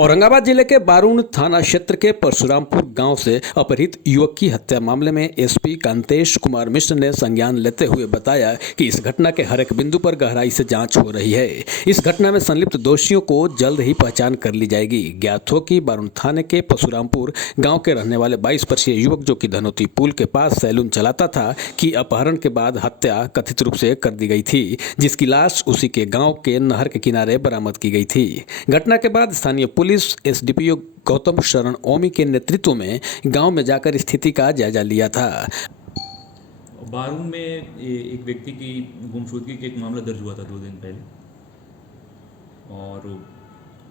औरंगाबाद जिले के बारूण थाना क्षेत्र के परशुरामपुर गांव से अपहृत युवक की हत्या मामले में एसपी कांतेश कुमार मिश्र ने संज्ञान लेते हुए बताया कि इस घटना के हर एक बिंदु पर गहराई से जांच हो रही है। इस घटना में संलिप्त दोषियों को जल्द ही पहचान कर ली जाएगी। ज्ञात हो कि बारूण थाने के परशुरामपुर गाँव के रहने वाले 22 वर्षीय युवक जो कि धनौती पुल के पास सैलून चलाता था कि अपहरण के बाद हत्या कथित रूप से कर दी गई थी, जिसकी लाश उसी के गाँव के नहर के किनारे बरामद की गई थी। घटना के बाद स्थानीय पुलिस एसडीपीओ गौतम शरण ओमी के नेतृत्व में गांव में जाकर स्थिति का जायजा लिया था। बारून में एक व्यक्ति की गुमशुदगी का एक मामला दर्ज हुआ था 2 दिन पहले, और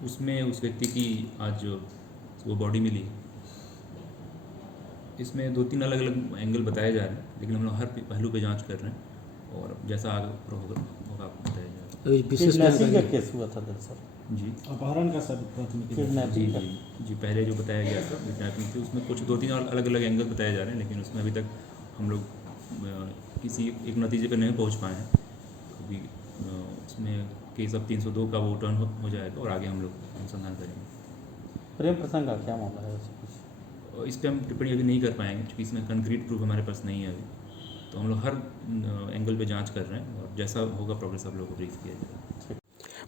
उसमें उस व्यक्ति की आज वो बॉडी मिली। इसमें 2-3 अलग अलग एंगल बताए जा रहे हैं, लेकिन हम लोग हर पहलू पे जांच कर रहे हैं और जैसा आगे होगा आपको बताया जाएगा। किडनैपिंग का केस हुआ था दरअसल जी, अपहरण का सब किडनैपिंग जी पहले जो बताया गया था किडनैपिंग थी, उसमें कुछ 2-3 और अलग अलग एंगल बताए जा रहे हैं, लेकिन उसमें अभी तक हम लोग किसी एक नतीजे पर नहीं पहुंच पाए हैं। अभी उसमें केस अब 302 का वो टर्न हो जाएगा और आगे हम लोग अनुसंधान करेंगे। प्रेम प्रसंग का क्या मामला है वैसे कुछ? इस पर हम टिप्पणी अभी नहीं कर पाएंगे क्योंकि इसमें कंक्रीट प्रूफ हमारे पास नहीं है अभी, तो हम लोग हर एंगल पे जांच कर रहे हैं और जैसा होगा प्रोग्रेस आप लोगों को ब्रीफ किया जाएगा।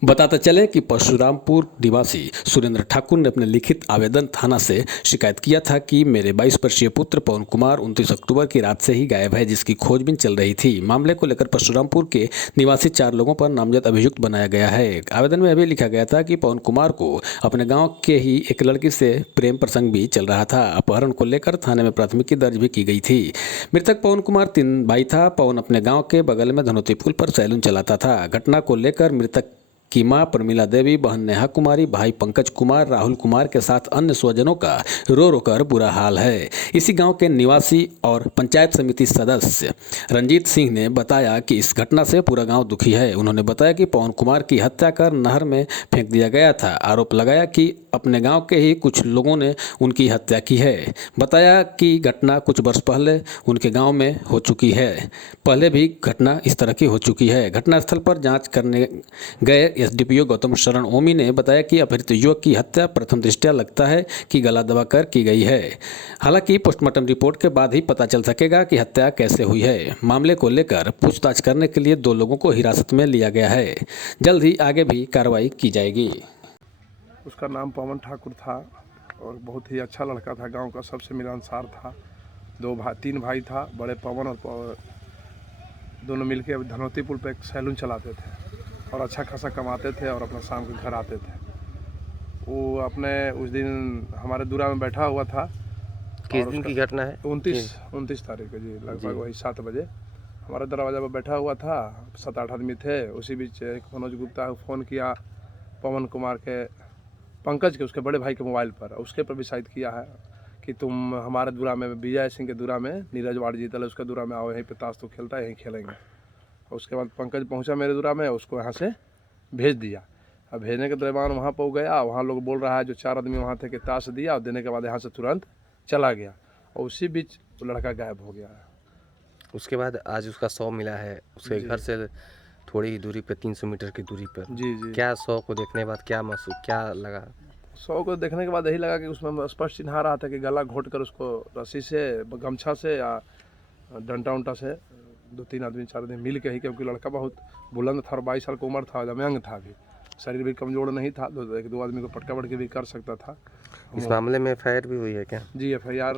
बताते चलें कि परशुरामपुर निवासी सुरेंद्र ठाकुर ने अपने लिखित आवेदन थाना से शिकायत किया था कि मेरे 22 वर्षीय पुत्र पवन कुमार 29 अक्टूबर की रात से ही गायब है, जिसकी खोजबीन चल रही थी। मामले को लेकर परशुरामपुर के निवासी 4 लोगों पर नामजद अभियुक्त बनाया गया है। आवेदन में अभी लिखा गया था कि पवन कुमार को अपने गाँव के ही एक लड़की से प्रेम प्रसंग भी चल रहा था। अपहरण को लेकर थाने में प्राथमिकी दर्ज भी की गई थी। मृतक पवन कुमार 3 भाई था। पवन अपने गाँव के बगल में धनौती पुल पर सैलून चलाता था। घटना को लेकर मृतक की मां प्रमिला देवी, बहन नेहा कुमारी, भाई पंकज कुमार, राहुल कुमार के साथ अन्य स्वजनों का रो रो कर बुरा हाल है। इसी गांव के निवासी और पंचायत समिति सदस्य रंजीत सिंह ने बताया कि इस घटना से पूरा गांव दुखी है। उन्होंने बताया कि पवन कुमार की हत्या कर नहर में फेंक दिया गया था। आरोप लगाया कि अपने गांव के ही कुछ लोगों ने उनकी हत्या की है। बताया कि घटना कुछ वर्ष पहले उनके गाँव में हो चुकी है। पहले भी घटना इस तरह की हो चुकी है। घटनास्थल पर जाँच करने गए एसडीपीओ गौतम शरण ओमी ने बताया कि अपहृत युवक की हत्या प्रथम दृष्टया लगता है कि गला दबाकर की गई है। हालांकि पोस्टमार्टम रिपोर्ट के बाद ही पता चल सकेगा कि हत्या कैसे हुई है। मामले को लेकर पूछताछ करने के लिए 2 लोगों को हिरासत में लिया गया है। जल्द ही आगे भी कार्रवाई की जाएगी। उसका नाम पवन ठाकुर था और बहुत ही अच्छा लड़का था, गांव का सबसे मिलनसार था। 3 भाई था, बड़े पवन और दोनों मिलकर धनौती पुल पे एक सैलून चलाते थे और अच्छा खासा कमाते थे और अपना शाम के घर आते थे। वो अपने उस दिन हमारे दूरा में बैठा हुआ था। किस दिन की घटना है? 29 तारीख को जी, लगभग वही 7 बजे हमारे दरवाजा पर बैठा हुआ था। 7-8 आदमी थे। उसी बीच एक मनोज गुप्ता को फ़ोन किया पवन कुमार के, पंकज के, उसके बड़े भाई के मोबाइल पर। उसके पर भी शायद किया है कि तुम हमारे दूरा में, विजय सिंह के दूरा में, नीरज वार्ड जीतल उसके दूरा में आओ, यहीं पे ताश तो खेलता है, यहीं खेलेंगे। उसके बाद पंकज पहुंचा मेरे दूरा में, उसको यहाँ से भेज दिया। अब भेजने के दरमियान वहाँ पर गया, वहाँ लोग बोल रहा है जो 4 आदमी वहाँ थे कि ताश दिया और देने के बाद यहाँ से तुरंत चला गया और उसी बीच वो लड़का गायब हो गया है। उसके बाद आज उसका शव मिला है उसके घर से थोड़ी ही दूरी पर, 300 मीटर की दूरी पर। जी। क्या शव को देखने के बाद क्या महसूस, क्या लगा? शव को देखने के बाद यही लगा कि उसमें स्पष्ट चिन्ह रहा था कि गला घोट कर उसको रस्सी से, गमछा से या डंटा उंटा से 2-3 आदमी 4 आदमी मिल के ही, क्योंकि लड़का बहुत बुलंद था और 22 साल की उम्र था, यंग था, भी शरीर भी कमजोर नहीं था, 1-2 आदमी को पटका पटकी भी कर सकता था। इस मामले में FIR भी हुई है क्या? जी, FIR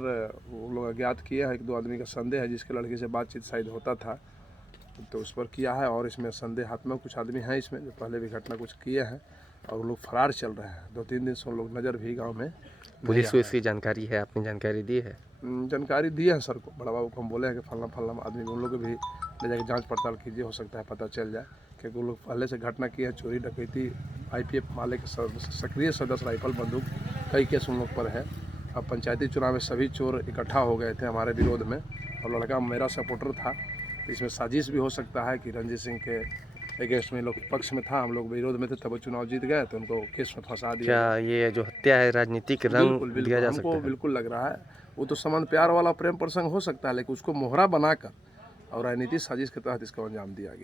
वो लोग अज्ञात किए हैं। 1-2 आदमी का संदेह है जिसके लड़की से बातचीत शायद होता था, तो उस पर किया है। और इसमें संदेहात्मक कुछ आदमी हैं इसमें जो पहले भी घटना कुछ किए हैं और लोग फरार चल रहे हैं। 2-3 दिन से उन लोग नज़र भी गाँव में। पुलिस को इसकी जानकारी है? आपने जानकारी दी है? जानकारी दी है सर को, बड़ा बाबू को हम बोले हैं कि फलना आदमी, उन लोग को भी ले जाकर जांच पड़ताल कीजिए, हो सकता है पता चल जाए, क्योंकि वो लोग पहले से घटना की है, चोरी डकैती, IPF माले के सक्रिय सदस्य, राइफल बंदूक, कई केस उन लोग पर है। अब पंचायती चुनाव में सभी चोर इकट्ठा हो गए थे हमारे विरोध में और लड़का मेरा सपोर्टर था, तो इसमें साजिश भी हो सकता है कि रंजीत सिंह के अगेंस्ट में लोग पक्ष में था, हम लोग विरोध में थे, तब वो चुनाव जीत गए तो उनको केस में फंसा दिया। क्या ये जो हत्या है राजनीतिक रंग दिया जा सकता है? हमको बिल्कुल लग रहा है वो तो समन प्यार वाला प्रेम प्रसंग हो सकता है, लेकिन उसको मोहरा बनाकर और राजनीतिक साजिश के तहत इसको अंजाम दिया गया।